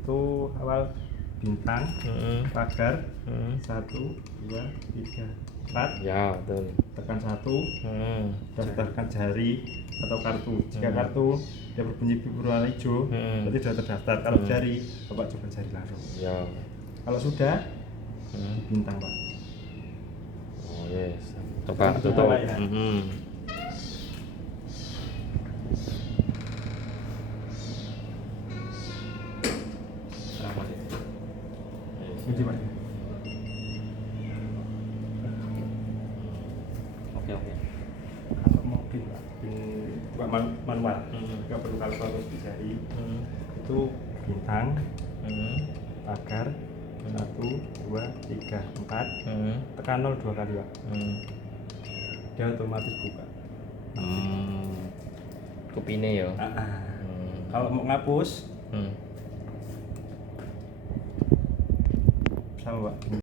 itu awal bintang, pagar, 1, 2, 3, 4. Ya, betul. Tekan 1, daftarkan jari atau kartu. Jika kartu dia berbunyi berwarna hijau, berarti sudah terdaftar. Kalau jari, Bapak coba jari langsung. Ya. Kalau sudah, bintang Pak. Oh yes. Tekan tutup. Ya. Ini Pak. Oke. Kalau mau pin Pak, manual, nggak perlu kalkulator di jari. Itu bintang, pagar, 1, 2, 3, 4. Tekan 0 2 kali Pak. Dia otomatis buka. Kupine ya. Kalau mau ngapus, sama Pak.